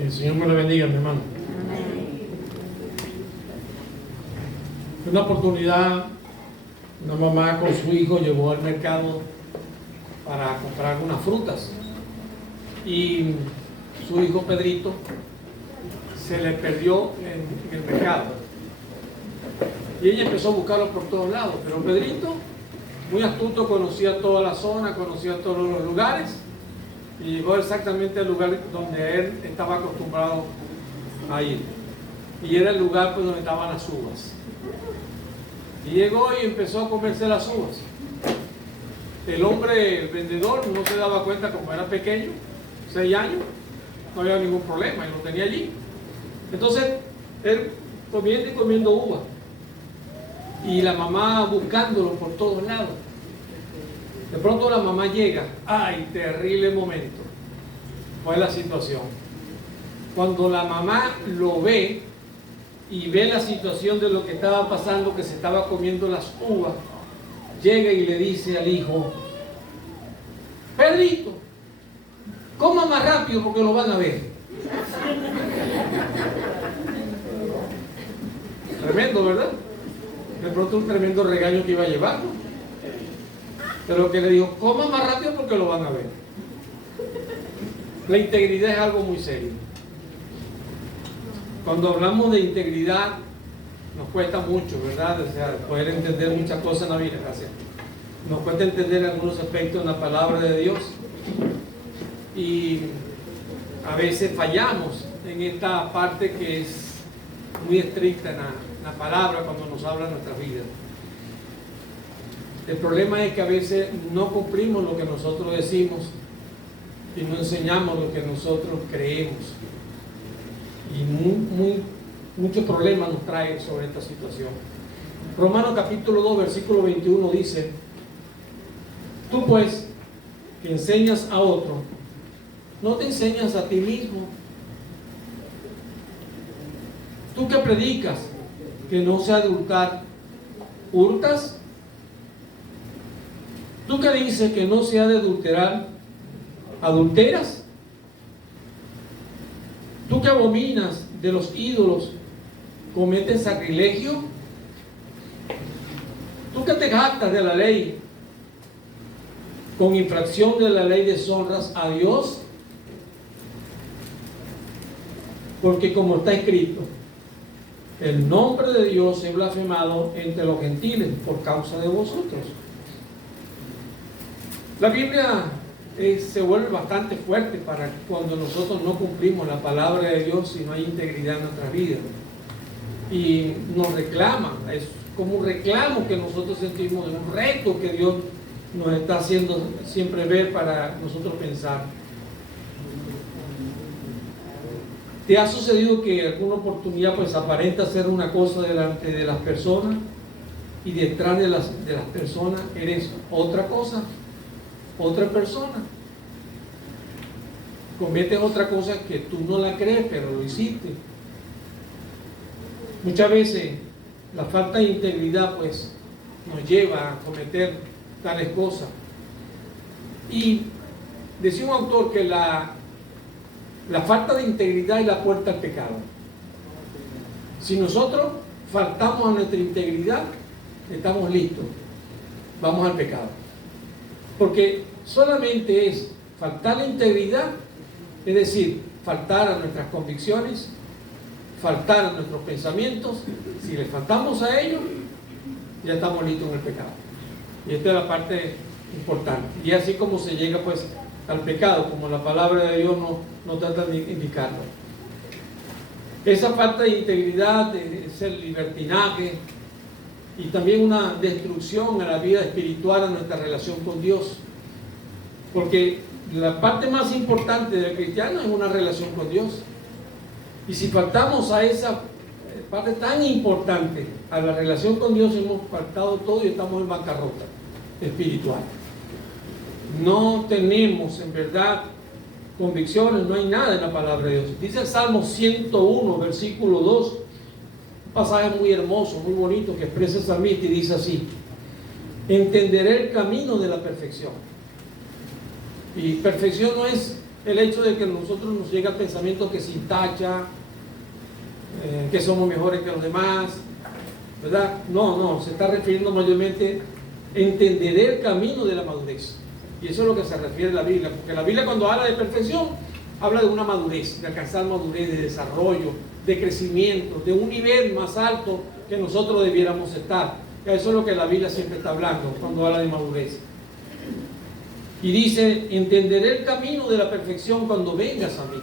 Que el Señor me lo bendiga, mi hermano. En una oportunidad, una mamá con su hijo llevó al mercado para comprar unas frutas y su hijo Pedrito se le perdió en el mercado y ella empezó a buscarlo por todos lados, pero Pedrito, muy astuto, conocía toda la zona, conocía todos los lugares y llegó exactamente al lugar donde él estaba acostumbrado a ir, y era el lugar pues donde estaban las uvas. Y llegó y empezó a comerse las uvas. El hombre, el vendedor, no se daba cuenta, como era pequeño, 6 años, no había ningún problema, él lo tenía allí. Entonces, él comiendo y comiendo uva. Y la mamá buscándolo por todos lados. De pronto la mamá llega. ¡Ay, terrible momento! Fue la situación. Cuando la mamá lo ve y ve la situación de lo que estaba pasando, que se estaba comiendo las uvas, llega y le dice al hijo: Pedrito, coma más rápido porque lo van a ver. Tremendo, ¿verdad? De pronto un tremendo regaño que iba a llevar, ¿no? Pero que le dijo: coma más rápido porque lo van a ver. La integridad es algo muy serio. Cuando hablamos de integridad, nos cuesta mucho, ¿verdad? O sea, poder entender muchas cosas en la vida. Gracias. Nos cuesta entender algunos aspectos en la palabra de Dios. Y a veces fallamos en esta parte que es muy estricta en la palabra cuando nos habla en nuestras vidas. El problema es que a veces no cumplimos lo que nosotros decimos y no enseñamos lo que nosotros creemos. Y muchos problemas nos trae sobre esta situación. Romanos capítulo 2, versículo 21 dice: tú pues, que enseñas a otro, no te enseñas a ti mismo. Tú que predicas que no se ha de hurtar, ¿hurtas? Tú que dices que no se ha de adulterar, ¿adulteras? Tú que abominas de los ídolos, ¿cometes sacrilegio? Tú que te jactas de la ley, con infracción de la ley deshonras a Dios. Porque como está escrito, el nombre de Dios es blasfemado entre los gentiles por causa de vosotros. La Biblia se vuelve bastante fuerte para cuando nosotros no cumplimos la palabra de Dios y no hay integridad en nuestra vida. Y nos reclama, es como un reclamo que nosotros sentimos, un reto que Dios nos está haciendo siempre ver para nosotros pensar. ¿Te ha sucedido que en alguna oportunidad pues aparenta ser una cosa delante de las personas y detrás de las personas eres otra cosa? Otra persona, cometes otra cosa que tú no la crees, pero lo hiciste. Muchas veces la falta de integridad pues nos lleva a cometer tales cosas. Y decía un autor que la falta de integridad es la puerta al pecado. Si nosotros faltamos a nuestra integridad, estamos listos, vamos al pecado. Porque solamente es faltar la integridad, es decir, faltar a nuestras convicciones, faltar a nuestros pensamientos. Si le faltamos a ellos, ya estamos listos en el pecado. Y esta es la parte importante. Y así como se llega pues al pecado, como la palabra de Dios no trata de indicarlo. Esa falta de integridad, de ser libertinaje, y también una destrucción a la vida espiritual, a nuestra relación con Dios. Porque la parte más importante del cristiano es una relación con Dios. Y si faltamos a esa parte tan importante, a la relación con Dios, hemos faltado todo y estamos en bancarrota espiritual. No tenemos en verdad convicciones, no hay nada en la palabra de Dios. Dice el Salmo 101, versículo 2, un pasaje muy hermoso, muy bonito, que expresa el salmista y dice así: entenderé el camino de la perfección. Y perfección no es el hecho de que nosotros nos llega el pensamiento que sin tacha, que somos mejores que los demás, ¿verdad? No, se está refiriendo mayormente a entender el camino de la madurez. Y eso es lo que se refiere a la Biblia, porque la Biblia cuando habla de perfección, habla de una madurez, de alcanzar madurez, de desarrollo, de crecimiento, de un nivel más alto que nosotros debiéramos estar. Eso es lo que la Biblia siempre está hablando cuando habla de madurez. Y dice, entenderé el camino de la perfección cuando vengas a mí.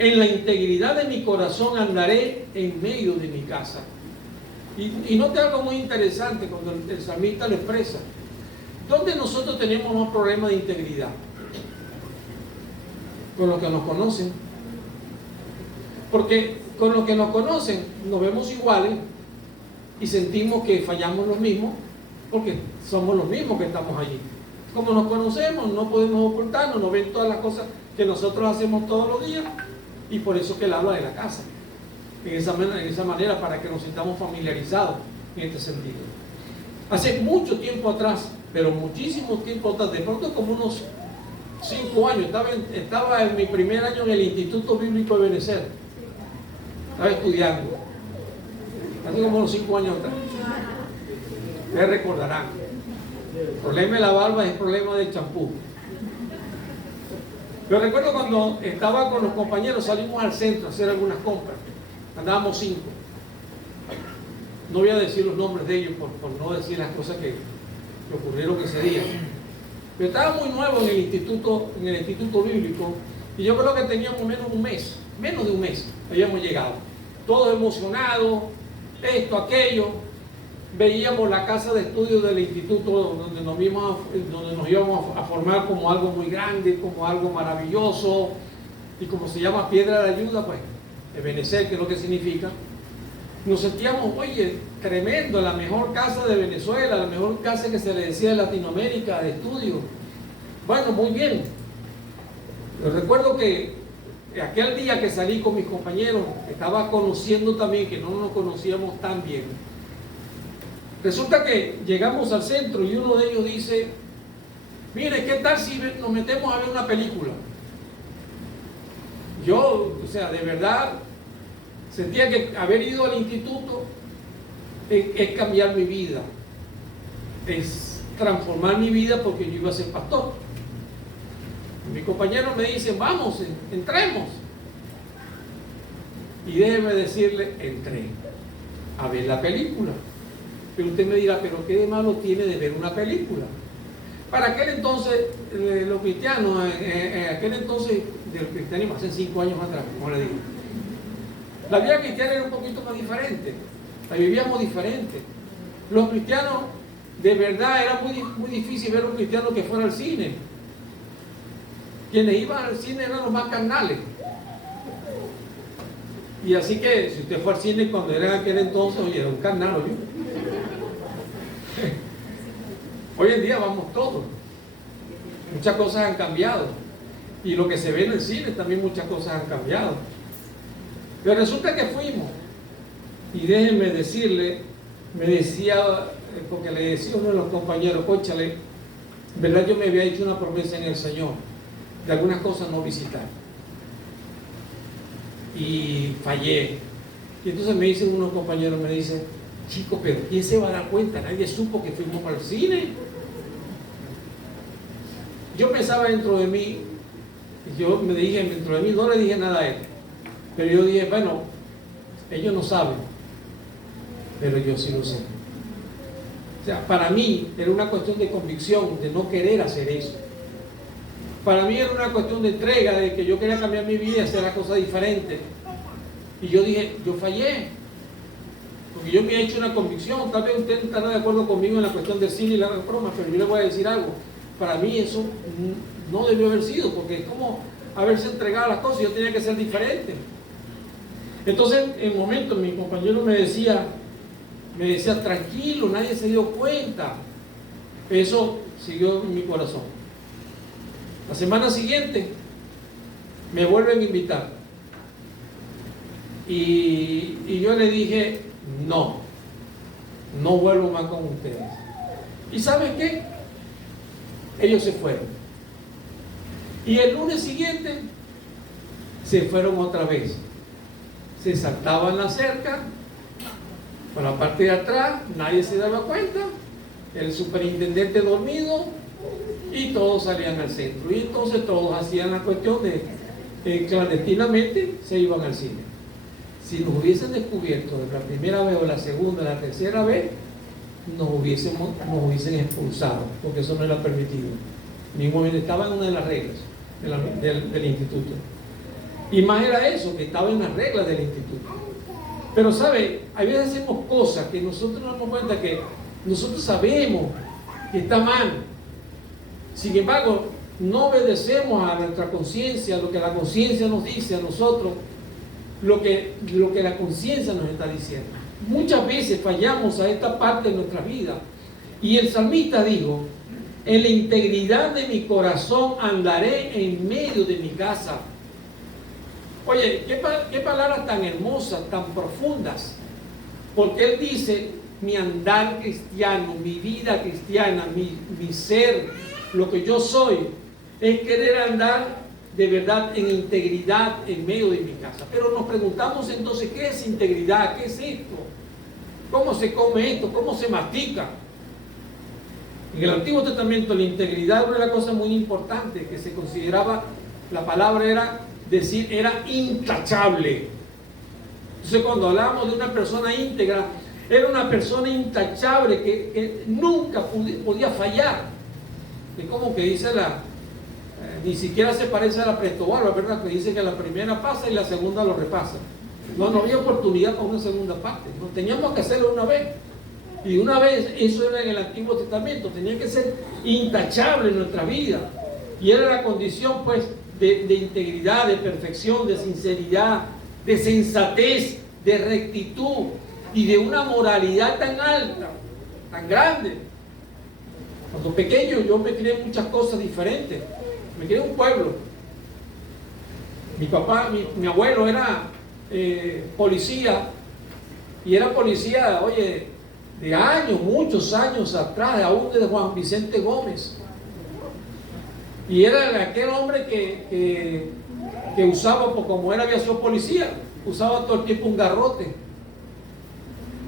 En la integridad de mi corazón andaré en medio de mi casa. Y note algo muy interesante cuando el salmista lo expresa. ¿Dónde nosotros tenemos más problemas de integridad? Con los que nos conocen. Porque con los que nos conocen nos vemos iguales y sentimos que fallamos los mismos porque somos los mismos que estamos allí. Como nos conocemos, no podemos ocultarnos, nos ven todas las cosas que nosotros hacemos todos los días, y por eso que él habla de la casa, en esa manera, para que nos sintamos familiarizados en este sentido. Hace mucho tiempo atrás, pero muchísimo tiempo atrás, de pronto como unos 5 años, estaba en mi primer año en el Instituto Bíblico de Benecer, estaba estudiando, hace como unos 5 años atrás. Ustedes recordarán. El problema de la barba es el problema del champú. Yo recuerdo cuando estaba con los compañeros, salimos al centro a hacer algunas compras. Andábamos 5. No voy a decir los nombres de ellos por no decir las cosas que ocurrieron ese día. Pero estaba muy nuevo en el instituto bíblico, y yo creo que teníamos menos de un mes habíamos llegado. Todos emocionados, esto, aquello. Veíamos la casa de estudio del instituto donde nos íbamos a formar como algo muy grande, como algo maravilloso, y como se llama Piedra de Ayuda, pues, de Benecer, que es lo que significa. Nos sentíamos, oye, tremendo, la mejor casa de Venezuela, la mejor casa que se le decía de Latinoamérica, de estudio. Bueno, muy bien. Yo recuerdo que aquel día que salí con mis compañeros, estaba conociendo también, que no nos conocíamos tan bien. Resulta que llegamos al centro y uno de ellos dice, mire, ¿qué tal si nos metemos a ver una película? Yo, o sea, de verdad, sentía que haber ido al instituto es cambiar mi vida, es transformar mi vida, porque yo iba a ser pastor. Mis compañeros me dicen, vamos, entremos. Y déjeme decirle, entré a ver la película. Pero usted me dirá, ¿pero qué de malo tiene de ver una película? Para aquel entonces, los cristianos, aquel entonces del cristianismo, hace 5 años atrás, como le digo, la vida cristiana era un poquito más diferente, la vivíamos diferente. Los cristianos, de verdad, era muy difícil ver a un cristiano que fuera al cine. Quienes iban al cine eran los más carnales. Y así que, si usted fue al cine cuando era aquel entonces, oye, era un carnal, oye. Hoy en día vamos todos. Muchas cosas han cambiado. Y lo que se ve en el cine también, muchas cosas han cambiado. Pero resulta que fuimos. Y déjenme decirle, me decía, porque le decía uno de los compañeros, cónchale, verdad, yo me había hecho una promesa en el Señor de algunas cosas no visitar. Y fallé. Y entonces me dicen unos compañeros, me dicen, chico, pero ¿quién se va a dar cuenta? Nadie supo que fuimos al cine. Yo pensaba dentro de mí, yo me dije dentro de mí, no le dije nada a él, pero yo dije, bueno, ellos no saben, pero yo sí lo sé. O sea, para mí era una cuestión de convicción, de no querer hacer eso. Para mí era una cuestión de entrega, de que yo quería cambiar mi vida y hacer las cosas diferentes. Y yo dije, yo fallé, porque yo me he hecho una convicción. Tal vez usted estará de acuerdo conmigo en la cuestión del cine y la broma, pero yo le voy a decir algo. Para mí eso no debió haber sido, porque es como haberse entregado las cosas. Yo tenía que ser diferente. Entonces, en momentos mi compañero me decía, tranquilo, nadie se dio cuenta. Eso siguió en mi corazón. La semana siguiente me vuelven a invitar. Y yo le dije, no vuelvo más con ustedes. ¿Y saben qué? Ellos se fueron. Y el lunes siguiente se fueron otra vez. Se saltaban la cerca, por la parte de atrás, nadie se daba cuenta, el superintendente dormido, y todos salían al centro. Y entonces todos hacían la cuestión de clandestinamente se iban al cine. Si nos hubiesen descubierto de la primera vez o la segunda, la tercera vez, nos hubiesen expulsado, porque eso no era permitido. Mismo estaba en una de las reglas del instituto. Y más era eso, que estaba en las reglas del instituto. Pero sabe, a veces hacemos cosas que nosotros nos damos cuenta que nosotros sabemos que está mal. Sin embargo, no obedecemos a nuestra conciencia, lo que la conciencia nos dice a nosotros, lo que la conciencia nos está diciendo. Muchas veces fallamos a esta parte de nuestra vida. Y el salmista dijo: en la integridad de mi corazón andaré en medio de mi casa. Oye, qué palabras tan hermosas, tan profundas. Porque él dice: mi andar cristiano, mi vida cristiana, mi ser, lo que yo soy, es querer andar de verdad en integridad en medio de mi casa. Pero nos preguntamos entonces, ¿qué es integridad? ¿Qué es esto? ¿Cómo se come esto? ¿Cómo se mastica? En el Antiguo Testamento la integridad era una cosa muy importante, que se consideraba, la palabra era intachable. Entonces cuando hablamos de una persona íntegra, era una persona intachable que nunca podía fallar. Es como que dice ni siquiera se parece a la Prestobarba, ¿verdad? Que dice que la primera pasa y la segunda lo repasa. No había oportunidad para una segunda parte. No teníamos que hacerlo una vez. Y una vez, eso era en el Antiguo Testamento, tenía que ser intachable en nuestra vida. Y era la condición, pues, de integridad, de perfección, de sinceridad, de sensatez, de rectitud y de una moralidad tan alta, tan grande. Cuando pequeño yo me crié muchas cosas diferentes. Me crié en un pueblo. Mi papá, mi abuelo era policía, y era policía, oye, de años, muchos años atrás, aún de Juan Vicente Gómez. Y era aquel hombre que usaba, pues como él había sido policía, usaba todo el tiempo un garrote.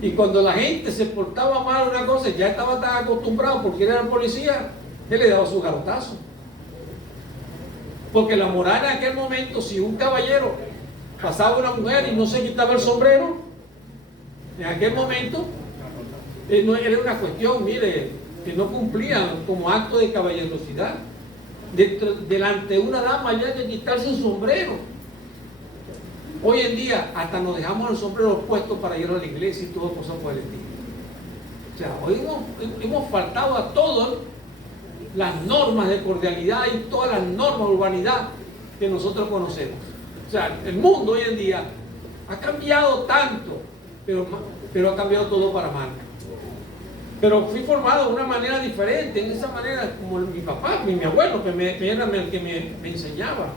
Y cuando la gente se portaba mal una cosa, ya estaba tan acostumbrado, porque él era policía, él le daba su garrotazo. Porque la moral en aquel momento, si un caballero pasaba una mujer y no se quitaba el sombrero, en aquel momento no era una cuestión, mire, que no cumplía como acto de caballerosidad. Delante de una dama había que quitarse el sombrero. Hoy en día hasta nos dejamos el sombrero puesto para ir a la iglesia y todo cosas por el estilo. O sea, hoy hemos faltado a todas las normas de cordialidad y todas las normas de urbanidad que nosotros conocemos. O sea, el mundo hoy en día ha cambiado tanto, pero ha cambiado todo para mal. Pero fui formado de una manera diferente, en esa manera como mi papá, mi abuelo, que era el que me enseñaba.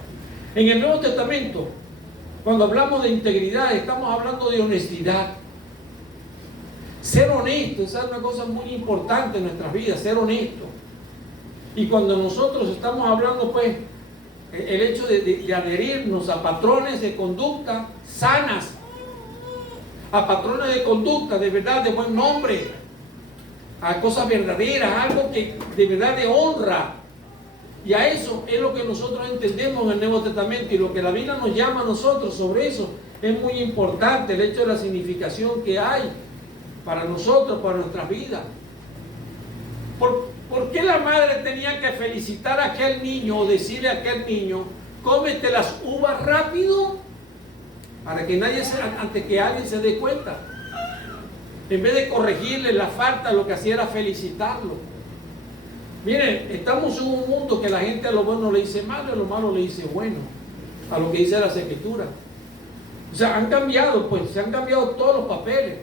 En el Nuevo Testamento, cuando hablamos de integridad, estamos hablando de honestidad. Ser honesto, esa es una cosa muy importante en nuestras vidas, ser honesto. Y cuando nosotros estamos hablando, pues, el hecho de adherirnos a patrones de conducta sanas, a patrones de conducta de verdad, de buen nombre, a cosas verdaderas, algo que de verdad de honra. Y a eso es lo que nosotros entendemos en el Nuevo Testamento, y lo que la Biblia nos llama a nosotros sobre eso es muy importante, el hecho de la significación que hay para nosotros, para nuestras vidas. ¿Por qué la madre tenía que felicitar a aquel niño o decirle a aquel niño: cómete las uvas rápido, para que antes que alguien se dé cuenta? En vez de corregirle la falta, lo que hacía era felicitarlo. Miren, estamos en un mundo que la gente a lo bueno le dice malo y a lo malo le dice bueno, a lo que dice las Escrituras. O sea, han cambiado, pues, se han cambiado todos los papeles.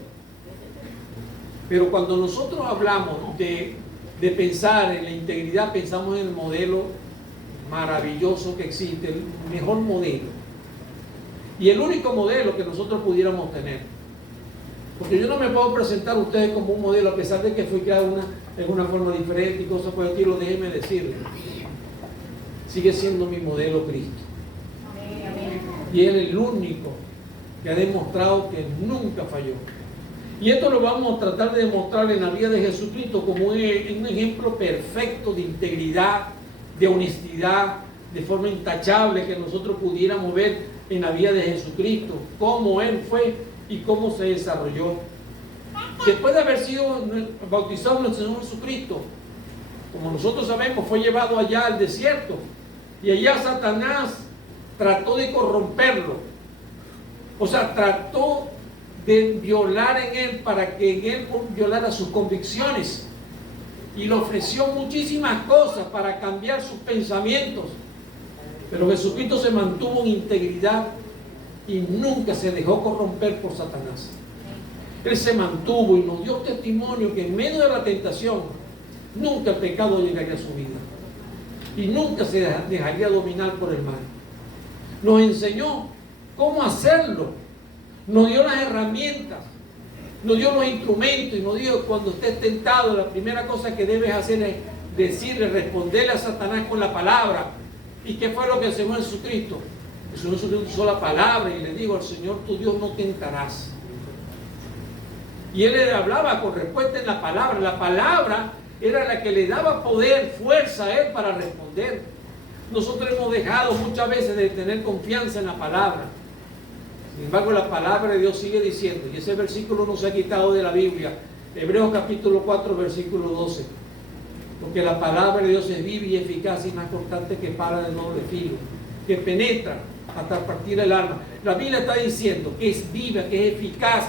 Pero cuando nosotros hablamos de pensar en la integridad, pensamos en el modelo maravilloso que existe, el mejor modelo. Y el único modelo que nosotros pudiéramos tener. Porque yo no me puedo presentar a ustedes como un modelo, a pesar de que fui creado en una forma diferente y cosas por el estilo, déjenme decirles. sigue siendo mi modelo Cristo. Y Él es el único que ha demostrado que nunca falló. Y esto lo vamos a tratar de demostrar en la vida de Jesucristo como un ejemplo perfecto de integridad, de honestidad, de forma intachable que nosotros pudiéramos ver en la vida de Jesucristo, cómo Él fue y cómo se desarrolló. Después de haber sido bautizado en el Señor Jesucristo, como nosotros sabemos, fue llevado allá al desierto y allá Satanás trató de corromperlo. O sea, trató de violar en él para que en él violara sus convicciones y le ofreció muchísimas cosas para cambiar sus pensamientos, pero Jesucristo se mantuvo en integridad y nunca se dejó corromper por Satanás. Él se mantuvo y nos dio testimonio que en medio de la tentación nunca el pecado llegaría a su vida y nunca se dejaría dominar por el mal. Nos enseñó cómo hacerlo. Nos dio las herramientas, nos dio los instrumentos y nos dijo: cuando estés tentado, la primera cosa que debes hacer es decirle, responderle a Satanás con la palabra. ¿Y qué fue lo que el Señor Jesucristo? El Señor Jesucristo usó la palabra y le dijo: al Señor tu Dios no tentarás. Y Él le hablaba con respuesta en la palabra. La palabra era la que le daba poder, fuerza a Él para responder. Nosotros hemos dejado muchas veces de tener confianza en la palabra. Sin embargo, la palabra de Dios sigue diciendo, y ese versículo no se ha quitado de la Biblia, Hebreos capítulo 4, versículo 12, porque la palabra de Dios es viva y eficaz y más cortante que espada de doble filo, que penetra hasta partir el alma. La Biblia está diciendo que es viva, que es eficaz.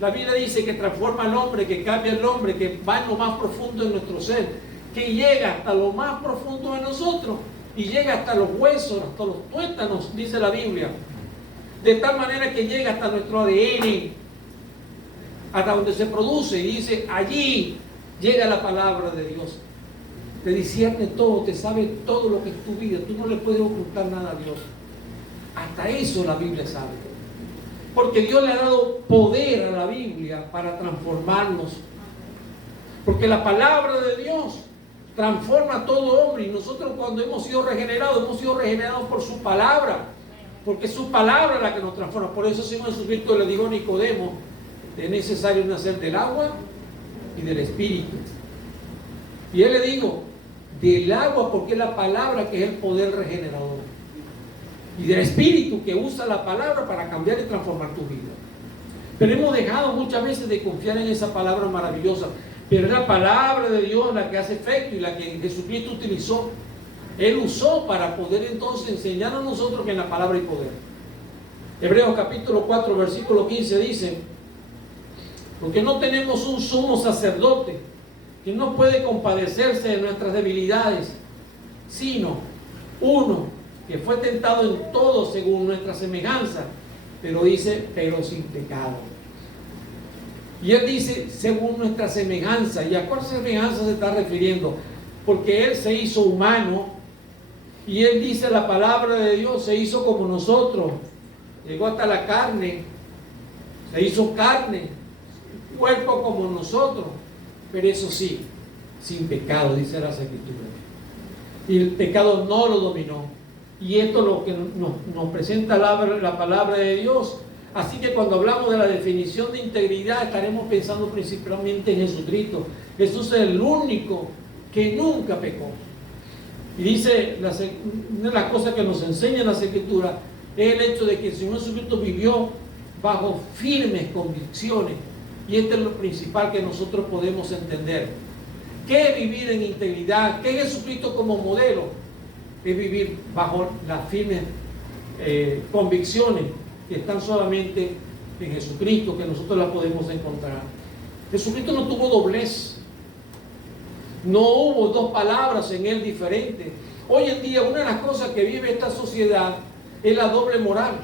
La Biblia dice que transforma al hombre, que cambia al hombre, que va en lo más profundo de nuestro ser, que llega hasta lo más profundo de nosotros y llega hasta los huesos, hasta los tuétanos, dice la Biblia. De tal manera que llega hasta nuestro ADN, hasta donde se produce, y dice: allí llega la palabra de Dios. Te discierne todo, te sabe todo lo que es tu vida. Tú no le puedes ocultar nada a Dios. Hasta eso la Biblia sabe. Porque Dios le ha dado poder a la Biblia para transformarnos. Porque la palabra de Dios transforma a todo hombre. Y nosotros, cuando hemos sido regenerados por su palabra. Porque es su palabra la que nos transforma. Por eso el Señor Jesucristo le dijo a Nicodemo: es necesario nacer del agua y del Espíritu. Y Él le dijo: del agua, porque es la palabra que es el poder regenerador, y del Espíritu, que usa la palabra para cambiar y transformar tu vida. Pero hemos dejado muchas veces de confiar en esa palabra maravillosa. Pero es la palabra de Dios la que hace efecto y la que Jesucristo utilizó. Él usó para poder entonces enseñar a nosotros que en la palabra hay poder. Hebreos capítulo 4, versículo 15 dice: porque no tenemos un sumo sacerdote que no puede compadecerse de nuestras debilidades, sino uno que fue tentado en todo según nuestra semejanza, pero dice, pero sin pecado. Y Él dice, según nuestra semejanza. ¿Y a cuál semejanza se está refiriendo? Porque Él se hizo humano. Y Él dice, la palabra de Dios se hizo como nosotros, llegó hasta la carne, se hizo carne, cuerpo como nosotros, pero eso sí, sin pecado, dice las Escrituras. Y el pecado no lo dominó. Y esto es lo que nos presenta la palabra de Dios. Así que cuando hablamos de la definición de integridad, estaremos pensando principalmente en Jesucristo. Jesús es el único que nunca pecó. Y dice, una de las cosas que nos enseña las Escrituras es el hecho de que el Señor Jesucristo vivió bajo firmes convicciones. Y esto es lo principal que nosotros podemos entender. ¿Qué es vivir en integridad? ¿Qué es Jesucristo como modelo? Es vivir bajo las firmes convicciones que están solamente en Jesucristo, que nosotros las podemos encontrar. Jesucristo no tuvo doblez. No hubo dos palabras en Él diferentes. Hoy en día una de las cosas que vive esta sociedad es la doble moral.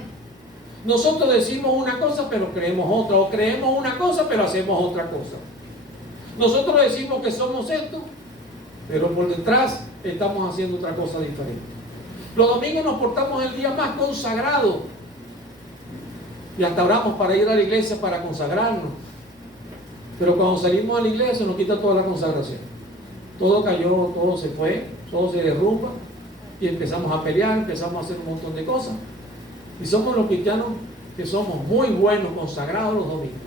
Nosotros decimos una cosa pero creemos otra, o creemos una cosa pero hacemos otra cosa. Nosotros decimos que somos esto, pero por detrás estamos haciendo otra cosa diferente. Los domingos nos portamos el día más consagrado y hasta oramos para ir a la iglesia para consagrarnos. Pero cuando salimos a la iglesia se nos quita toda la consagración. Todo cayó, todo se fue, todo se derrumba y empezamos a pelear, empezamos a hacer un montón de cosas. Y somos los cristianos que somos muy buenos, consagrados los domingos.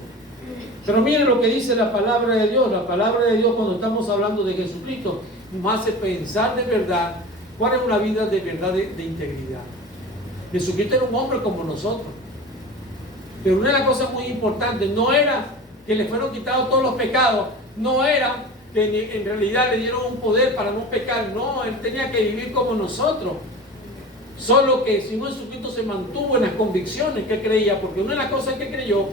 Pero miren lo que dice la palabra de Dios. La palabra de Dios, cuando estamos hablando de Jesucristo, nos hace pensar de verdad cuál es una vida de verdad, de integridad. Jesucristo era un hombre como nosotros. Pero una de las cosas muy importantes no era que le fueron quitados todos los pecados, no era que en realidad le dieron un poder para no pecar, no, él tenía que vivir como nosotros. Solo que si no, Jesucristo se mantuvo en las convicciones que creía, porque una de las cosas que creyó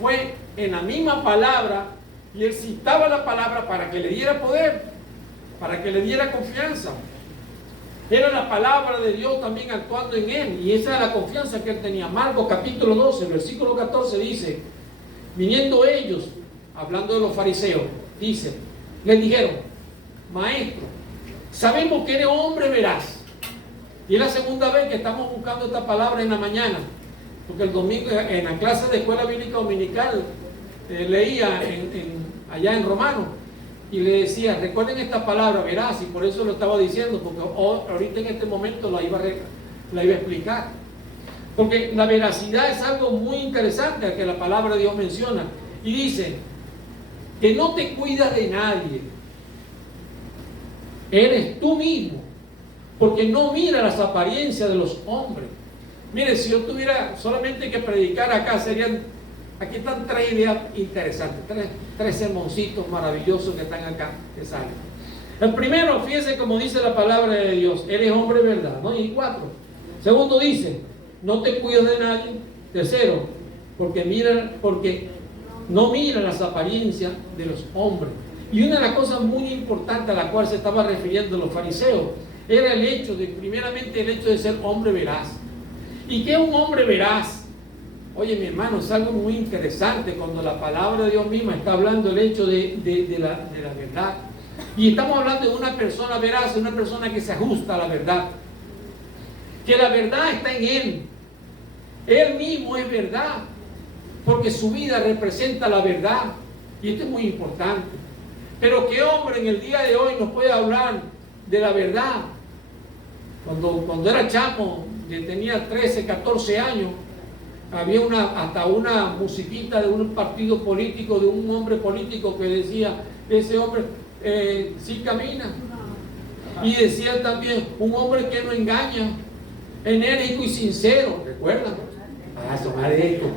fue en la misma palabra, y él citaba la palabra para que le diera poder, para que le diera confianza. Era la palabra de Dios también actuando en él, y esa era la confianza que él tenía. Marcos capítulo 12, versículo 14 dice: viniendo ellos, hablando de los fariseos, dice, les dijeron: maestro, sabemos que eres hombre veraz. Y es la segunda vez que estamos buscando esta palabra en la mañana, porque el domingo en la clase de escuela bíblica dominical leía allá en Romanos y le decía: recuerden esta palabra veraz, y por eso lo estaba diciendo, porque ahorita en este momento la iba a explicar. Porque la veracidad es algo muy interesante que la palabra de Dios menciona, y dice que no te cuidas de nadie, eres tú mismo, porque no mira las apariencias de los hombres. Mire, si yo tuviera solamente que predicar acá, aquí están 3 ideas interesantes, 3 sermoncitos maravillosos que están acá, que salen. El primero, fíjese como dice la palabra de Dios: eres hombre, ¿verdad? ¿No? Y 4. Segundo dice: no te cuidas de nadie. Tercero, porque no mira las apariencias de los hombres. Y una de las cosas muy importantes a la cual se estaba refiriendo los fariseos era el hecho primeramente el hecho de ser hombre veraz. ¿Y qué es un hombre veraz? Oye, mi hermano, es algo muy interesante cuando la palabra de Dios misma está hablando del hecho de la verdad. Y estamos hablando de una persona veraz, de una persona que se ajusta a la verdad. Que la verdad está en él. Él mismo es verdad, porque su vida representa la verdad. Y esto es muy importante. Pero ¿qué hombre en el día de hoy nos puede hablar de la verdad? Cuando era chamo, que tenía 13, 14 años, había hasta una musiquita de un partido político, de un hombre político que decía: ese hombre sí camina. Y decía también: un hombre que no engaña, enérgico y sincero. ¿Recuerdan? Son enérgicos.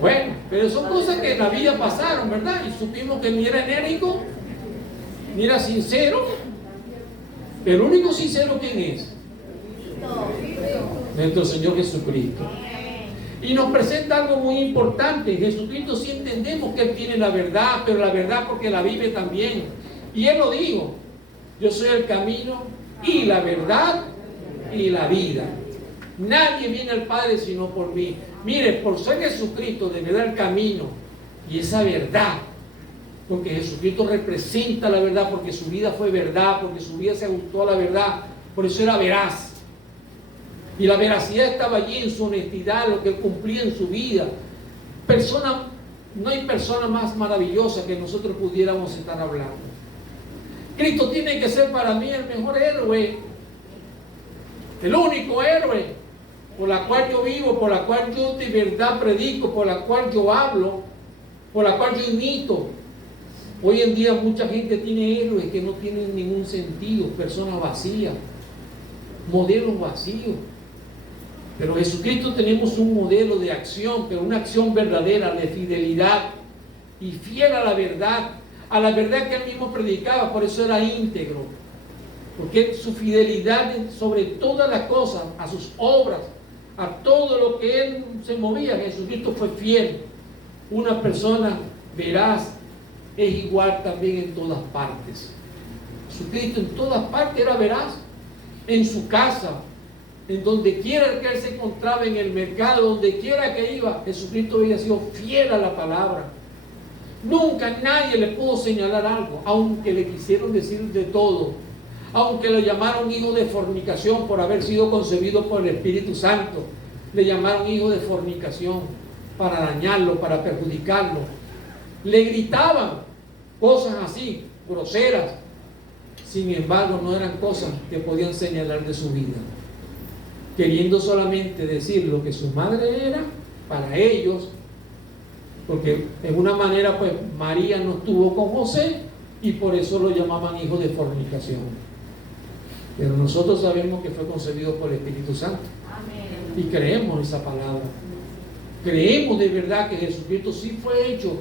Bueno, pero son cosas que en la vida pasaron, ¿verdad? Y supimos que ni era enérgico, ni era sincero. Pero el único sincero, ¿quién es? Nuestro Señor Jesucristo. Y nos presenta algo muy importante. Jesucristo, sí entendemos que Él tiene la verdad, pero la verdad porque la vive también. Y Él lo dijo: yo soy el camino y la verdad y la vida. Nadie viene al Padre sino por mí. Mire, por ser Jesucristo de verdad el camino y esa verdad, porque Jesucristo representa la verdad, porque su vida fue verdad, porque su vida se ajustó a la verdad, por eso era veraz. Y la veracidad estaba allí en su honestidad, lo que él cumplía en su vida. No hay persona más maravillosa que nosotros pudiéramos estar hablando. Cristo tiene que ser para mí el mejor héroe, el único héroe por la cual yo vivo, por la cual yo de verdad predico, por la cual yo hablo, por la cual yo imito. Hoy en día mucha gente tiene héroes que no tienen ningún sentido, personas vacías, modelos vacíos. Pero Jesucristo tenemos un modelo de acción, pero una acción verdadera, de fidelidad, y fiel a la verdad que él mismo predicaba. Por eso era íntegro, porque su fidelidad sobre todas las cosas, a sus obras, a todo lo que él se movía, Jesucristo fue fiel. Una persona veraz es igual también en todas partes. Jesucristo en todas partes era veraz. En su casa, en donde quiera que él se encontraba, en el mercado, donde quiera que iba, Jesucristo había sido fiel a la palabra. Nunca nadie le pudo señalar algo, aunque le quisieron decir de todo, aunque lo llamaron hijo de fornicación por haber sido concebido por el Espíritu Santo. Le llamaron hijo de fornicación para dañarlo, para perjudicarlo. Le gritaban cosas así, groseras. Sin embargo, no eran cosas que podían señalar de su vida, queriendo solamente decir lo que su madre era para ellos, porque en una manera pues María no estuvo con José y por eso lo llamaban hijo de fornicación. Pero nosotros sabemos que fue concebido por el Espíritu Santo. Amén. Y creemos esa palabra. Creemos de verdad que Jesucristo sí fue hecho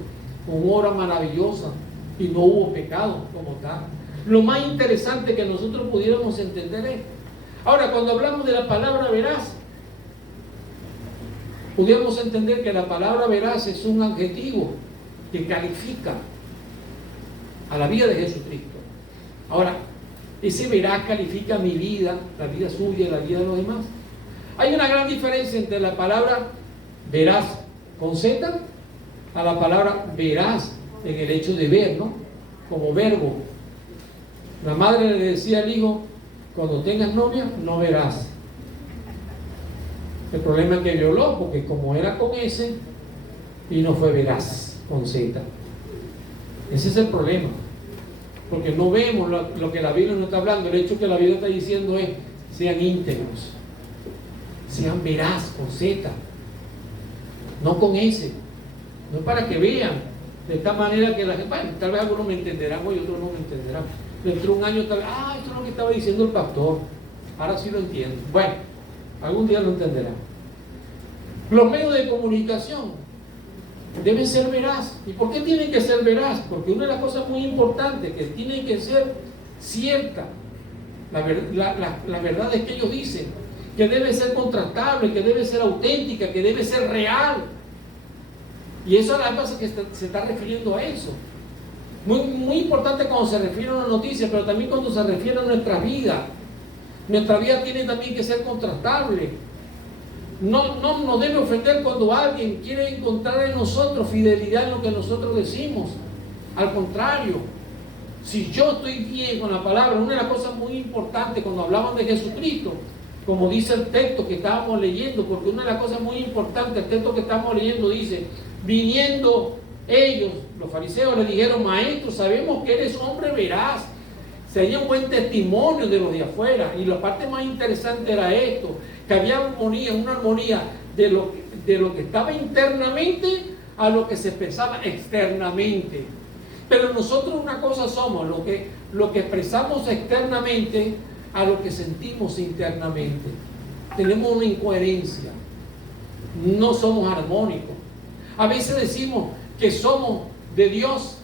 con obra maravillosa y no hubo pecado como tal. Lo más interesante que nosotros pudiéramos entender es, ahora cuando hablamos de la palabra veraz, pudiéramos entender que la palabra veraz es un adjetivo que califica a la vida de Jesucristo. Ahora, ese veraz califica mi vida, la vida suya, la vida de los demás. Hay una gran diferencia entre la palabra veraz con Z a la palabra veraz en el hecho de ver, ¿no? Como verbo. La madre le decía al hijo, cuando tengas novia, no verás. El problema es que violó, porque como era con S, y no fue veraz, con Z. Ese es el problema. Porque no vemos lo que la Biblia nos está hablando. El hecho que la Biblia está diciendo es, sean íntegros, sean veraz, con Z, no con S. No es para que vean, de esta manera que la gente, bueno, tal vez algunos me entenderán y otros no me entenderán. Dentro de un año tal vez, esto es lo que estaba diciendo el pastor, ahora sí lo entiendo. Bueno, algún día lo entenderán. Los medios de comunicación deben ser veraz. ¿Y por qué tienen que ser veraz? Porque una de las cosas muy importantes que tienen que ser cierta, la verdad es que ellos dicen que debe ser contrastable, que debe ser auténtica, que debe ser real. Y eso es la cosa que se está refiriendo a eso. Muy importante cuando se refiere a una noticia, pero también cuando se refiere a nuestra vida. Nuestra vida tiene también que ser contrastable. No nos debe ofender cuando alguien quiere encontrar en nosotros fidelidad en lo que nosotros decimos. Al contrario, si yo estoy bien con la palabra, una de las cosas muy importantes cuando hablaban de Jesucristo, como dice el texto que estábamos leyendo, porque una de las cosas muy importantes, el texto que estamos leyendo dice, viniendo ellos, los fariseos, le dijeron, maestro, sabemos que eres hombre veraz, sería un buen testimonio de los de afuera. Y la parte más interesante era esto, que había una armonía de lo que estaba internamente a lo que se expresaba externamente. Pero nosotros una cosa somos, lo que expresamos externamente a lo que sentimos internamente. Tenemos una incoherencia, no somos armónicos. A veces decimos que somos de Dios,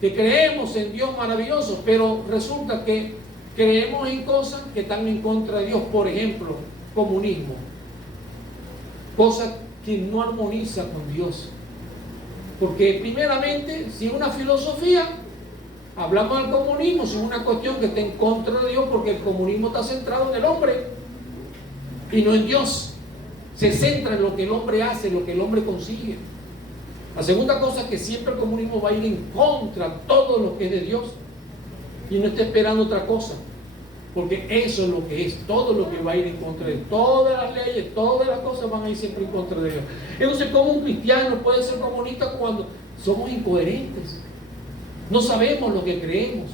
que creemos en Dios maravilloso, pero resulta que creemos en cosas que están en contra de Dios. Por ejemplo, comunismo, cosa que no armoniza con Dios. Porque primeramente, si es una filosofía, hablamos del comunismo, si es una cuestión que está en contra de Dios, porque el comunismo está centrado en el hombre y no en Dios. Se centra en lo que el hombre hace, lo que el hombre consigue. La segunda cosa es que siempre el comunismo va a ir en contra de todo lo que es de Dios y no está esperando otra cosa, porque eso es lo que es, todo lo que va a ir en contra de Dios. Todas las leyes, todas las cosas van a ir siempre en contra de Dios. Entonces, ¿cómo un cristiano puede ser comunista cuando somos incoherentes? No sabemos lo que creemos.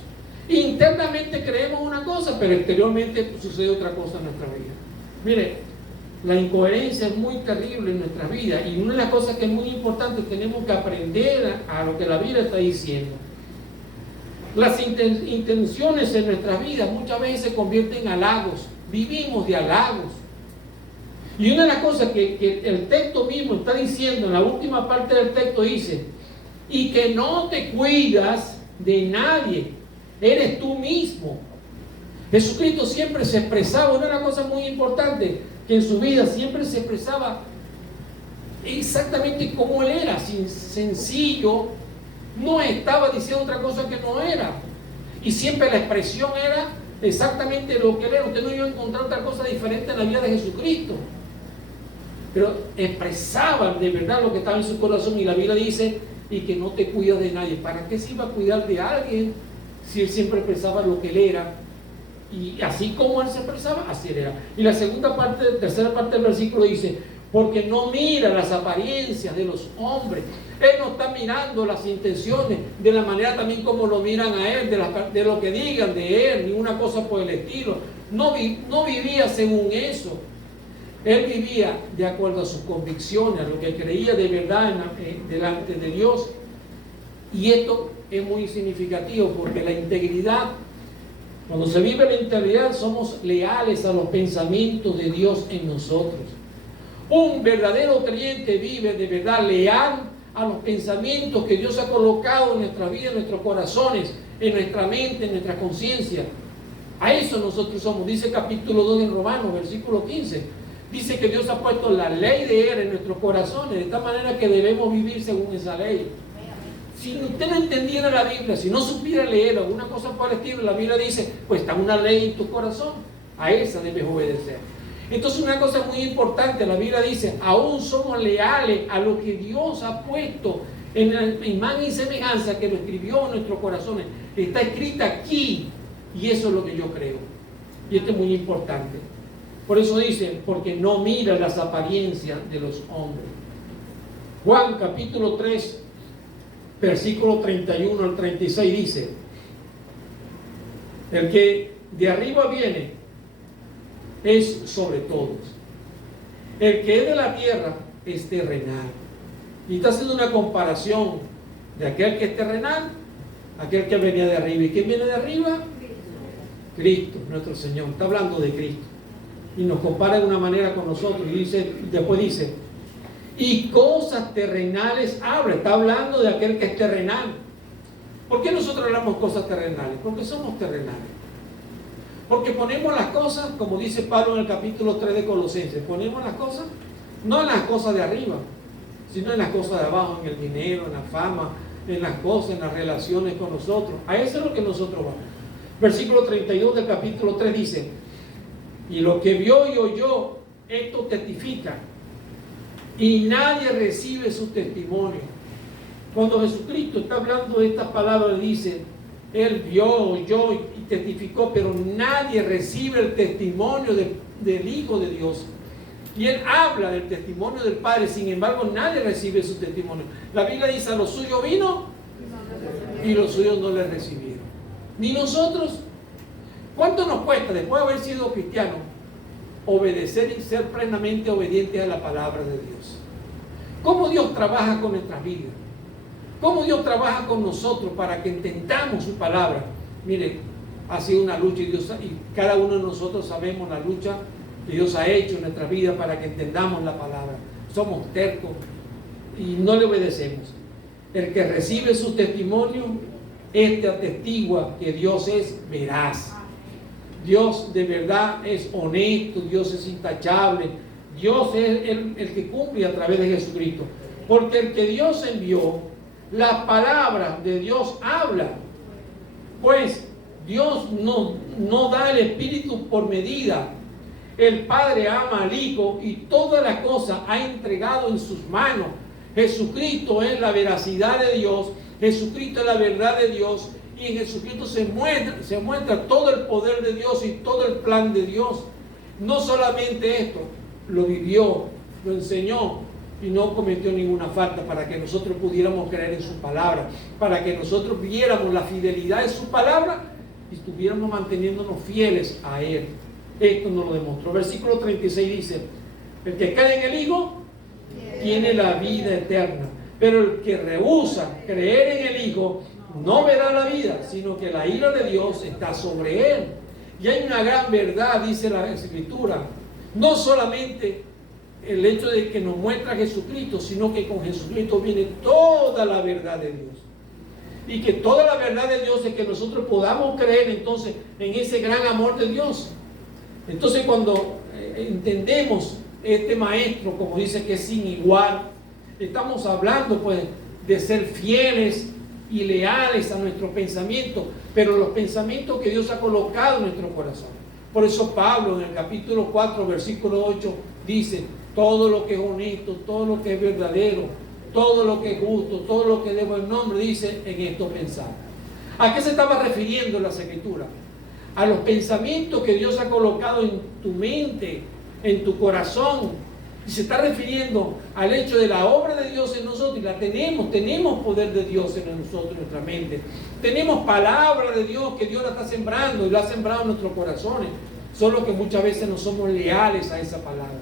Internamente creemos una cosa, pero exteriormente sucede otra cosa en nuestra vida. Mire, la incoherencia es muy terrible en nuestra vida, y una de las cosas que es muy importante, tenemos que aprender a lo que la Biblia está diciendo. Las intenciones en nuestras vidas muchas veces se convierten en halagos, vivimos de halagos. Y una de las cosas que el texto mismo está diciendo, en la última parte del texto dice, y que no te cuidas de nadie, eres tú mismo. Jesucristo siempre se expresaba, una de las cosas muy importantes, que en su vida siempre se expresaba exactamente como él era, sencillo, no estaba diciendo otra cosa que no era, y siempre la expresión era exactamente lo que él era. Usted no iba a encontrar otra cosa diferente en la vida de Jesucristo, pero expresaba de verdad lo que estaba en su corazón. Y la Biblia dice, y que no te cuidas de nadie. ¿Para qué se iba a cuidar de alguien si él siempre expresaba lo que él era? Y así como él se expresaba, así él era. Y la tercera parte del versículo dice, porque no mira las apariencias de los hombres. Él no está mirando las intenciones de la manera también como lo miran a él, de lo que digan de él, ni una cosa por el estilo. No vivía según eso. Él vivía de acuerdo a sus convicciones, a lo que creía de verdad delante de Dios. Y esto es muy significativo porque la integridad, cuando se vive la integridad, somos leales a los pensamientos de Dios en nosotros. Un verdadero creyente vive de verdad leal a los pensamientos que Dios ha colocado en nuestra vida, en nuestros corazones, en nuestra mente, en nuestra conciencia. A eso nosotros somos. Dice capítulo 2 de Romanos, versículo 15. Dice que Dios ha puesto la ley de Él en nuestros corazones, de tal manera que debemos vivir según esa ley. Si usted no entendiera la Biblia, si no supiera leer alguna cosa por el estilo, la Biblia dice, pues está una ley en tu corazón, a esa debes obedecer. Entonces una cosa muy importante, la Biblia dice, aún somos leales a lo que Dios ha puesto en la imagen y semejanza que lo escribió en nuestros corazones. Está escrita aquí, y eso es lo que yo creo. Y esto es muy importante. Por eso dice, porque no mira las apariencias de los hombres. Juan capítulo 3, versículo 31 al 36 dice, el que de arriba viene es sobre todos. El que es de la tierra es terrenal. Y está haciendo una comparación de aquel que es terrenal, aquel que venía de arriba. ¿Y quién viene de arriba? Cristo, nuestro Señor. Está hablando de Cristo. Y nos compara de una manera con nosotros. Y después dice, y cosas terrenales habla. Está hablando de aquel que es terrenal. ¿Por qué nosotros hablamos cosas terrenales? Porque somos terrenales. Porque ponemos las cosas, como dice Pablo en el capítulo 3 de Colosenses, ponemos las cosas, no en las cosas de arriba, sino en las cosas de abajo, en el dinero, en la fama, en las cosas, en las relaciones con nosotros. A eso es lo que nosotros vamos. Versículo 32 del capítulo 3 dice, y lo que vio y oyó, esto testifica, y nadie recibe su testimonio. Cuando Jesucristo está hablando de estas palabras, dice, Él vio, oyó y testificó, pero nadie recibe el testimonio del Hijo de Dios. Y Él habla del testimonio del Padre, sin embargo nadie recibe su testimonio. La Biblia dice, a los suyos vino y los suyos no le recibieron. Ni nosotros. ¿Cuánto nos cuesta, después de haber sido cristianos, obedecer y ser plenamente obedientes a la palabra de Dios? ¿Cómo Dios trabaja con nuestras vidas? ¿Cómo Dios trabaja con nosotros para que entendamos su palabra? Mire, ha sido una lucha y cada uno de nosotros sabemos la lucha que Dios ha hecho en nuestra vida para que entendamos la palabra. Somos tercos y no le obedecemos. El que recibe su testimonio, este atestigua que Dios es veraz. Dios de verdad es honesto, Dios es intachable. Dios es el que cumple a través de Jesucristo. Porque el que Dios envió, la palabra de Dios habla. Pues Dios no da el Espíritu por medida. El Padre ama al Hijo y todas las cosas ha entregado en sus manos. Jesucristo es la veracidad de Dios. Jesucristo es la verdad de Dios. Y en Jesucristo se muestra todo el poder de Dios y todo el plan de Dios. No solamente esto, lo vivió, lo enseñó y no cometió ninguna falta para que nosotros pudiéramos creer en su palabra, para que nosotros viéramos la fidelidad de su palabra y estuviéramos manteniéndonos fieles a Él. Esto nos lo demostró. Versículo 36 dice, el que cree en el Hijo tiene la vida eterna, pero el que rehúsa creer en el Hijo no verá la vida, sino que la ira de Dios está sobre él. Y hay una gran verdad, dice la Escritura, no solamente el hecho de que nos muestra Jesucristo, sino que con Jesucristo viene toda la verdad de Dios. Y que toda la verdad de Dios es que nosotros podamos creer entonces en ese gran amor de Dios. Entonces cuando entendemos este maestro, como dice que es sin igual, estamos hablando pues de ser fieles y leales a nuestros pensamientos, pero los pensamientos que Dios ha colocado en nuestro corazón. Por eso Pablo en el capítulo 4, versículo 8 dice, todo lo que es honesto, todo lo que es verdadero, todo lo que es justo, todo lo que es de buen nombre, dice, en esto pensar. ¿A qué se estaba refiriendo en las Escrituras? A los pensamientos que Dios ha colocado en tu mente, en tu corazón, Y se está refiriendo al hecho de la obra de Dios en nosotros, y la tenemos poder de Dios en nosotros, en nuestra mente. Tenemos palabra de Dios que Dios la está sembrando y la ha sembrado en nuestros corazones. Solo que muchas veces no somos leales a esa palabra.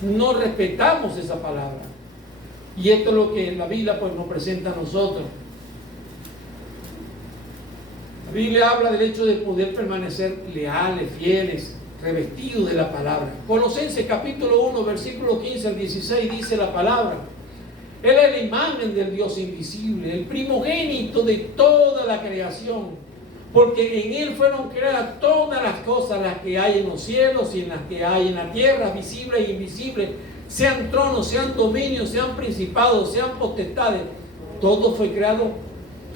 No respetamos esa palabra. Y esto es lo que la Biblia pues nos presenta a nosotros. La Biblia habla del hecho de poder permanecer leales, fieles, revestidos de la palabra. Colosenses capítulo 1, versículo 15 al 16 dice la palabra: Él es la imagen del Dios invisible, el primogénito de toda la creación, porque en Él fueron creadas todas las cosas, las que hay en los cielos y en las que hay en la tierra, visibles e invisibles, sean tronos, sean dominios, sean principados, sean potestades. Todo fue creado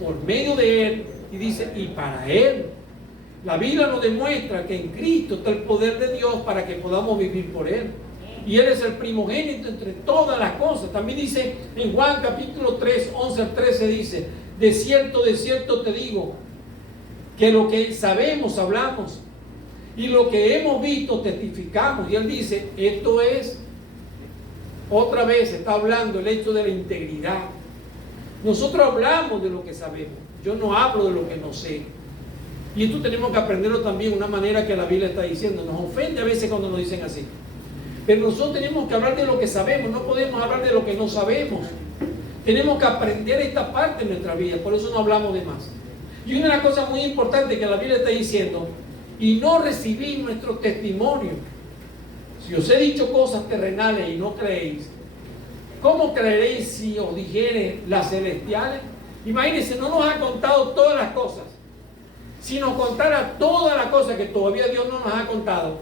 por medio de Él, y dice, y para Él. La Biblia nos demuestra que en Cristo está el poder de Dios para que podamos vivir por Él. Y Él es el primogénito entre todas las cosas. También dice en Juan capítulo 3, 11 al 13 dice: de cierto te digo, que lo que sabemos hablamos, y lo que hemos visto testificamos. Y Él dice, esto es, otra vez está hablando el hecho de la integridad. Nosotros hablamos de lo que sabemos. Yo no hablo de lo que no sé. Y esto tenemos que aprenderlo también, una manera que la Biblia está diciendo. Nos ofende a veces cuando nos dicen así. Pero nosotros tenemos que hablar de lo que sabemos, no podemos hablar de lo que no sabemos. Tenemos que aprender esta parte de nuestra vida, por eso no hablamos de más. Y una de las cosas muy importantes que la Biblia está diciendo: y no recibís nuestro testimonio. Si os he dicho cosas terrenales y no creéis, ¿cómo creeréis si os dijere las celestiales? Imagínense, no nos ha contado todas las cosas. Si nos contara todas las cosas que todavía Dios no nos ha contado,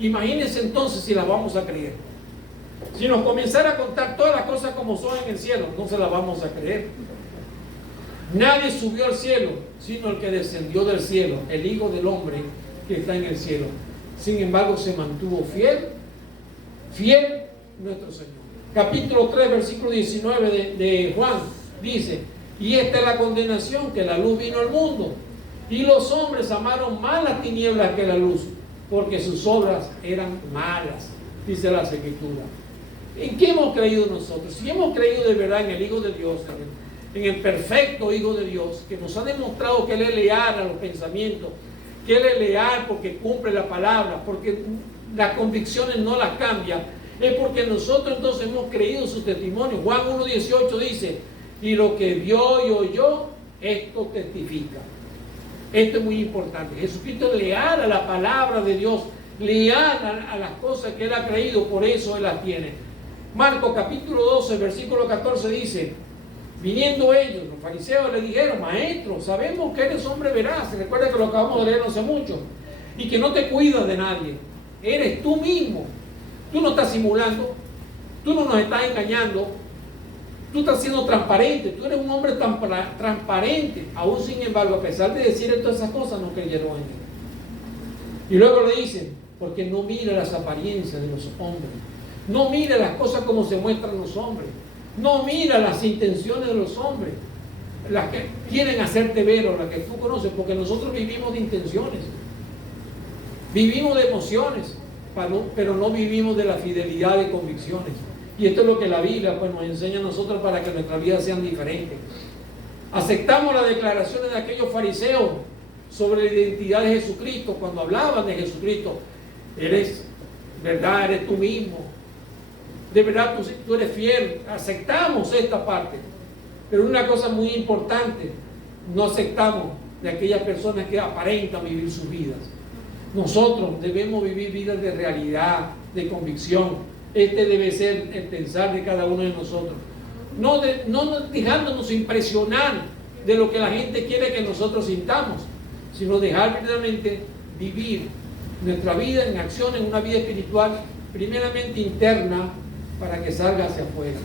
imagínense entonces si las vamos a creer. Si nos comenzara a contar todas las cosas como son en el cielo, no se las vamos a creer. Nadie subió al cielo, sino el que descendió del cielo, el Hijo del Hombre que está en el cielo. Sin embargo, se mantuvo fiel nuestro Señor. Capítulo 3, versículo 19 de Juan, dice: y esta es la condenación, que la luz vino al mundo, y los hombres amaron más las tinieblas que la luz, porque sus obras eran malas, dice las Escrituras. ¿En qué hemos creído nosotros? Si hemos creído de verdad en el Hijo de Dios, en el perfecto Hijo de Dios, que nos ha demostrado que Él es leal a los pensamientos, que Él es leal porque cumple la palabra, porque las convicciones no las cambia, es porque nosotros entonces hemos creído su testimonio. Juan 1:18 dice: y lo que vio y oyó, esto testifica. Esto es muy importante. Jesucristo es leal a la palabra de Dios, leal a las cosas que Él ha creído, por eso Él las tiene. Marcos capítulo 12, versículo 14 dice: viniendo ellos, los fariseos, le dijeron: maestro, sabemos que eres hombre veraz. Recuerda que lo acabamos de leer no hace mucho, y que no te cuidas de nadie. Eres tú mismo. Tú no estás simulando, tú no nos estás engañando, tú estás siendo transparente, tú eres un hombre transparente. Aún sin embargo, a pesar de decir todas esas cosas, no creyeron en Él. Y luego le dicen: porque no mira las apariencias de los hombres, no mira las cosas como se muestran los hombres, no mira las intenciones de los hombres, las que quieren hacerte ver o las que tú conoces, porque nosotros vivimos de intenciones, vivimos de emociones, pero no vivimos de la fidelidad de convicciones. Y esto es lo que la Biblia pues, nos enseña a nosotros para que nuestras vidas sean diferentes. Aceptamos las declaraciones de aquellos fariseos sobre la identidad de Jesucristo, cuando hablaban de Jesucristo: eres verdad, eres tú mismo, de verdad tú eres fiel. Aceptamos esta parte, pero una cosa muy importante: no aceptamos de aquellas personas que aparentan vivir sus vidas. Nosotros debemos vivir vidas de realidad, de convicción. Este debe ser el pensar de cada uno de nosotros. No dejándonos impresionar de lo que la gente quiere que nosotros sintamos, sino dejar verdaderamente vivir nuestra vida en acción, en una vida espiritual, primeramente interna, para que salga hacia afuera.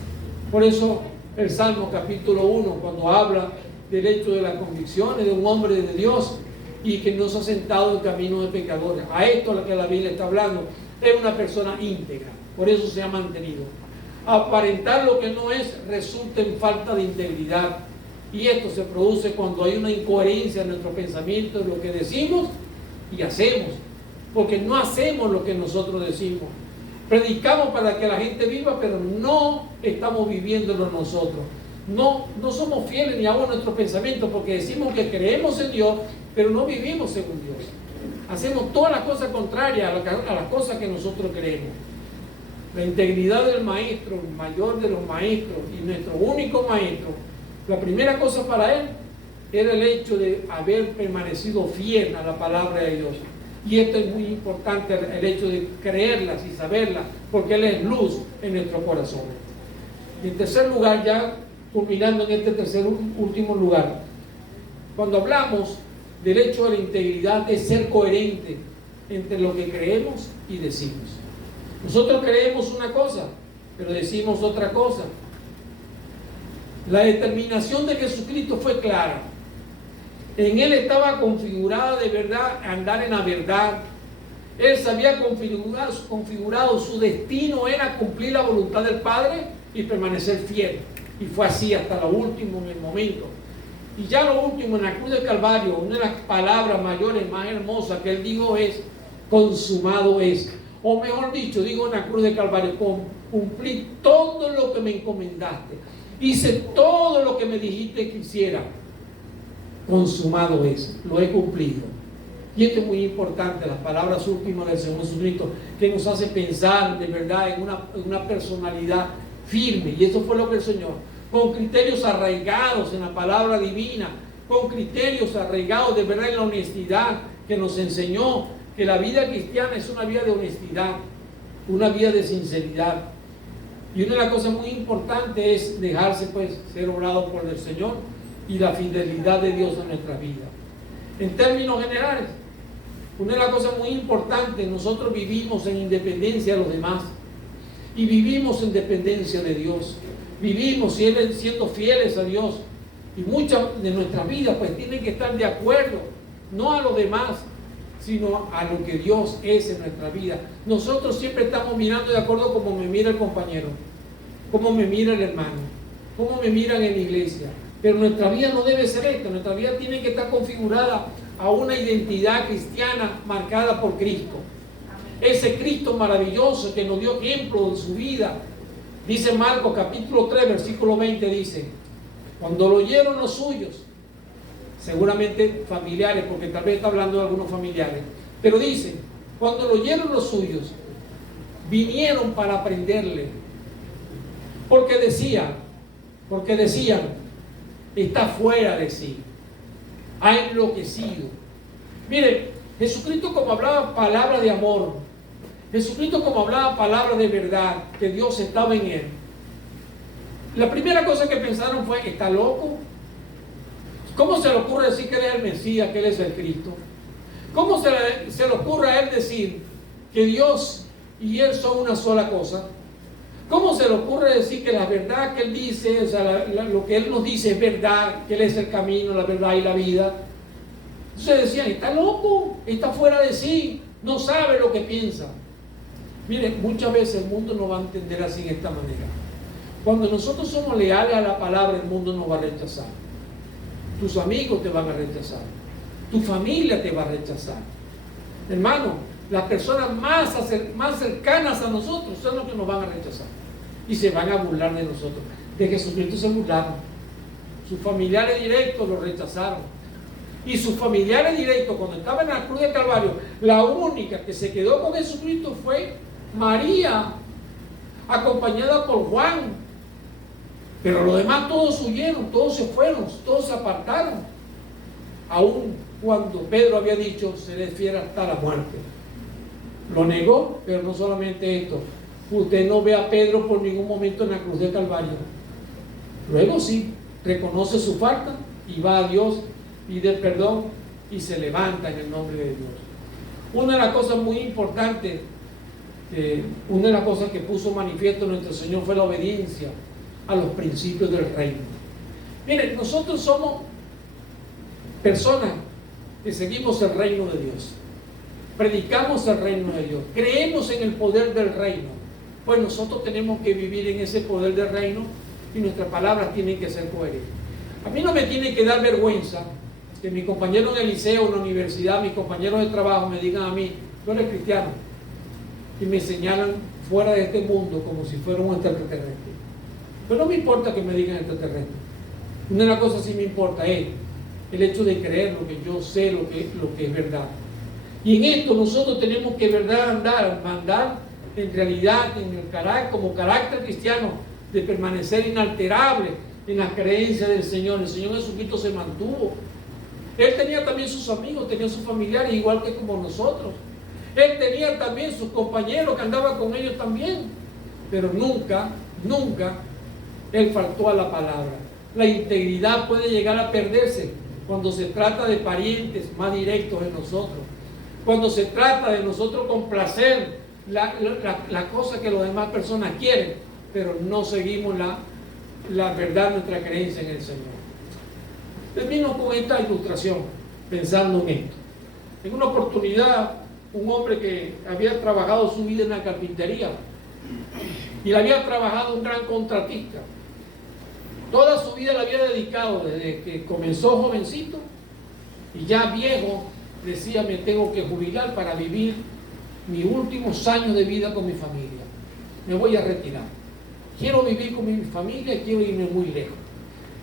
Por eso el Salmo capítulo 1, cuando habla del hecho de las convicciones de un hombre de Dios y que no se ha sentado en camino de pecadores, a esto a lo que la Biblia está hablando, es una persona íntegra. Por eso se ha mantenido. Aparentar lo que no es resulta en falta de integridad. Y esto se produce cuando hay una incoherencia en nuestro pensamiento, en lo que decimos y hacemos. Porque no hacemos lo que nosotros decimos. Predicamos para que la gente viva, pero no estamos viviéndolo nosotros. No somos fieles ni aún a nuestros pensamientos, porque decimos que creemos en Dios, pero no vivimos según Dios. Hacemos todas las cosas contrarias a las cosas que nosotros creemos. La integridad del maestro, el mayor de los maestros y nuestro único maestro, la primera cosa para él era el hecho de haber permanecido fiel a la palabra de Dios. Y esto es muy importante, el hecho de creerlas y saberlas, porque Él es luz en nuestros corazones. Y en tercer lugar, ya culminando en este tercer último lugar, cuando hablamos del hecho de la integridad, es ser coherente entre lo que creemos y decimos. Nosotros creemos una cosa, pero decimos otra cosa. La determinación de Jesucristo fue clara. En Él estaba configurada de verdad andar en la verdad. Él se había configurado, su destino era cumplir la voluntad del Padre y permanecer fiel. Y fue así hasta lo último en el momento. Y ya lo último, en la cruz del Calvario, una de las palabras mayores, más hermosas que Él dijo es: consumado es. O mejor dicho, digo en la cruz del Calvario: cumplí todo lo que me encomendaste. Hice todo lo que me dijiste que hiciera. Consumado es, lo he cumplido. Y esto es muy importante, las palabras últimas del Señor Jesucristo, que nos hace pensar de verdad en una personalidad firme. Y eso fue lo que el Señor, con criterios arraigados en la palabra divina, con criterios arraigados de verdad en la honestidad, que nos enseñó que la vida cristiana es una vida de honestidad, una vida de sinceridad. Y una de las cosas muy importantes es dejarse ser obrado por el Señor y la fidelidad de Dios en nuestras vidas. En términos generales, una de las cosas muy importantes, nosotros vivimos en independencia de los demás y vivimos en dependencia de Dios. Vivimos siendo fieles a Dios, y muchas de nuestras vidas tienen que estar de acuerdo, no a los demás, sino a lo que Dios es en nuestra vida. Nosotros siempre estamos mirando de acuerdo como me mira el compañero, como me mira el hermano, como me miran en la iglesia. Pero nuestra vida no debe ser esto. Nuestra vida tiene que estar configurada a una identidad cristiana marcada por Cristo. Ese Cristo maravilloso que nos dio ejemplo de su vida. Dice Marcos capítulo 3 versículo 20, dice: cuando lo oyeron los suyos, seguramente familiares, porque tal vez está hablando de algunos familiares, pero dice: cuando lo oyeron los suyos, vinieron para aprenderle, porque decían, está fuera de sí, ha enloquecido. Mire, Jesucristo, como hablaba palabras de amor, Jesucristo como hablaba palabras de verdad, que Dios estaba en él, la primera cosa que pensaron fue: ¿está loco? ¿Cómo se le ocurre decir que Él es el Mesías, que Él es el Cristo? ¿Cómo se le ocurre a Él decir que Dios y Él son una sola cosa? ¿Cómo se le ocurre decir que la verdad que Él dice, o sea, lo que Él nos dice es verdad, que Él es el camino, la verdad y la vida? Entonces decían: está loco, está fuera de sí, no sabe lo que piensa. Miren, muchas veces el mundo no va a entender así, en esta manera. Cuando nosotros somos leales a la palabra, el mundo nos va a rechazar. Tus amigos te van a rechazar, tu familia te va a rechazar. Hermano, las personas más cercanas a nosotros son los que nos van a rechazar y se van a burlar de nosotros. De Jesucristo se burlaron. Sus familiares directos lo rechazaron. Y sus familiares directos, cuando estaban en la cruz del Calvario, la única que se quedó con Jesucristo fue María, acompañada por Juan. Pero los demás todos huyeron, todos se fueron, todos se apartaron. Aún cuando Pedro había dicho: seré fiel hasta la muerte. Lo negó, pero no solamente esto. Usted no ve a Pedro por ningún momento en la cruz del Calvario. Luego sí, reconoce su falta y va a Dios, pide perdón y se levanta en el nombre de Dios. Una de las cosas muy importantes, una de las cosas que puso manifiesto nuestro Señor fue la obediencia a los principios del reino. Miren, nosotros somos personas que seguimos el reino de Dios, predicamos el reino de Dios, creemos en el poder del reino. Pues nosotros tenemos que vivir en ese poder del reino y nuestras palabras tienen que ser coherentes. A mí no me tiene que dar vergüenza que mis compañeros en el liceo, en la universidad, mis compañeros de trabajo me digan a mí: tú eres cristiano, y me señalan fuera de este mundo como si fuera un extraterrestre. Pero no me importa que me digan extraterrestre. Una cosa sí me importa es el hecho de creer lo que yo sé, lo que es verdad. Y en esto nosotros tenemos que andar en realidad, en el carácter, como carácter cristiano, de permanecer inalterable en las creencias del Señor. El Señor Jesucristo se mantuvo. Él tenía también sus amigos, tenía sus familiares, igual que como nosotros. Él tenía también sus compañeros que andaban con ellos también. Pero nunca él faltó a la palabra. La integridad puede llegar a perderse cuando se trata de parientes más directos de nosotros. Cuando se trata de nosotros complacer la cosa que las demás personas quieren, pero no seguimos la verdad, nuestra creencia en el Señor. Termino con esta ilustración, pensando en esto. En una oportunidad, un hombre que había trabajado su vida en la carpintería y la había trabajado un gran contratista. Toda su vida la había dedicado desde que comenzó jovencito y ya viejo decía: me tengo que jubilar para vivir mis últimos años de vida con mi familia. Me voy a retirar. Quiero vivir con mi familia y quiero irme muy lejos.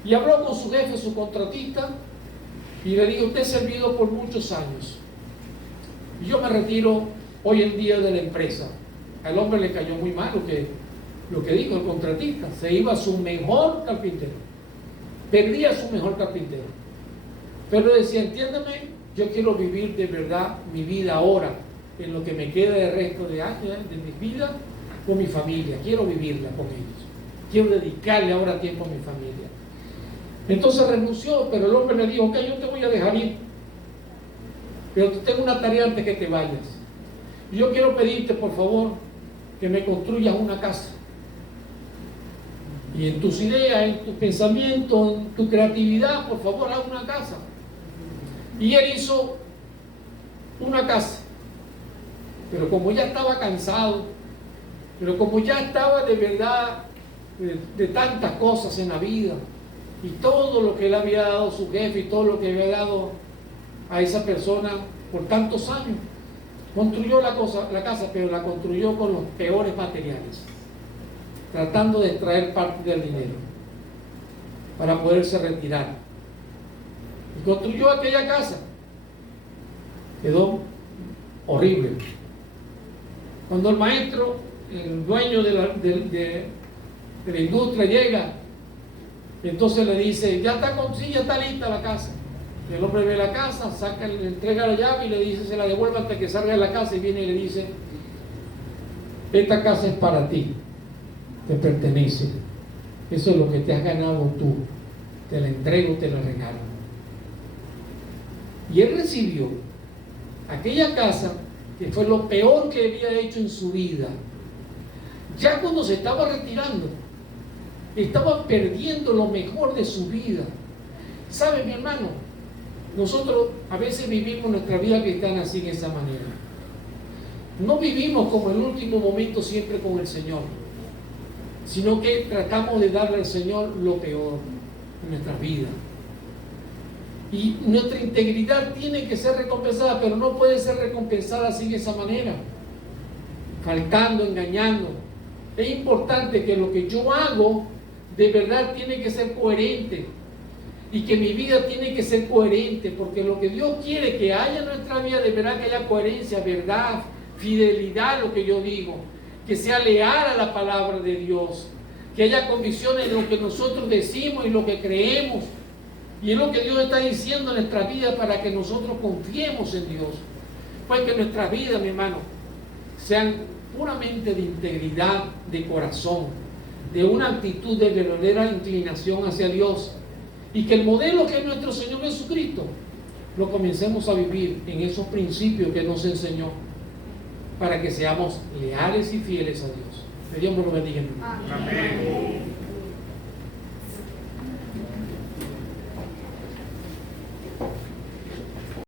Y habló con su jefe, su contratista, y le dijo: usted ha servido por muchos años. Y yo me retiro hoy en día de la empresa. Al hombre le cayó muy mal lo que dijo el contratista. Se iba a su mejor carpintero. Perdía a su mejor carpintero. Pero decía: entiéndeme, yo quiero vivir de verdad mi vida ahora, en lo que me queda de resto de años de mi vida, con mi familia. Quiero vivirla con ellos. Quiero dedicarle ahora tiempo a mi familia. Entonces renunció, pero el hombre le dijo: ok, yo te voy a dejar ir, pero tengo una tarea antes que te vayas. Yo quiero pedirte, por favor, que me construyas una casa. Y en tus ideas, en tus pensamientos, en tu creatividad, por favor, haz una casa. Y él hizo una casa. Pero como ya estaba cansado, pero como ya estaba de verdad de tantas cosas en la vida, y todo lo que le había dado su jefe y todo lo que había dado a esa persona por tantos años, construyó la casa, pero la construyó con los peores materiales, tratando de extraer parte del dinero para poderse retirar. Y construyó aquella casa. Quedó horrible. Cuando el maestro, el dueño de la industria, llega, entonces le dice: ya está lista la casa. Y el hombre ve la casa, le entrega la llave y le dice: se la devuelve hasta que salga de la casa. Y viene y le dice: esta casa es para ti, te pertenece, eso es lo que te has ganado tú, te la entrego, te la regalo. Y él recibió aquella casa, que fue lo peor que había hecho en su vida. Ya cuando se estaba retirando, estaba perdiendo lo mejor de su vida. ¿Sabe, mi hermano? Nosotros a veces vivimos nuestra vida cristiana así, de esa manera. No vivimos como el último momento siempre con el Señor, sino que tratamos de darle al Señor lo peor en nuestra vida. Y nuestra integridad tiene que ser recompensada, pero no puede ser recompensada así, de esa manera, faltando, engañando. Es importante que lo que yo hago de verdad tiene que ser coherente, y que mi vida tiene que ser coherente, porque lo que Dios quiere que haya en nuestra vida, de verdad que haya coherencia, verdad, fidelidad a lo que yo digo, que sea leal a la palabra de Dios, que haya convicciones en lo que nosotros decimos y lo que creemos, y es lo que Dios está diciendo en nuestra vida, para que nosotros confiemos en Dios. Pues que nuestras vidas, mi hermano, sean puramente de integridad de corazón, de una actitud de verdadera inclinación hacia Dios, y que el modelo que es nuestro Señor Jesucristo lo comencemos a vivir en esos principios que nos enseñó, para que seamos leales y fieles a Dios. Que Dios me lo bendiga. Amén.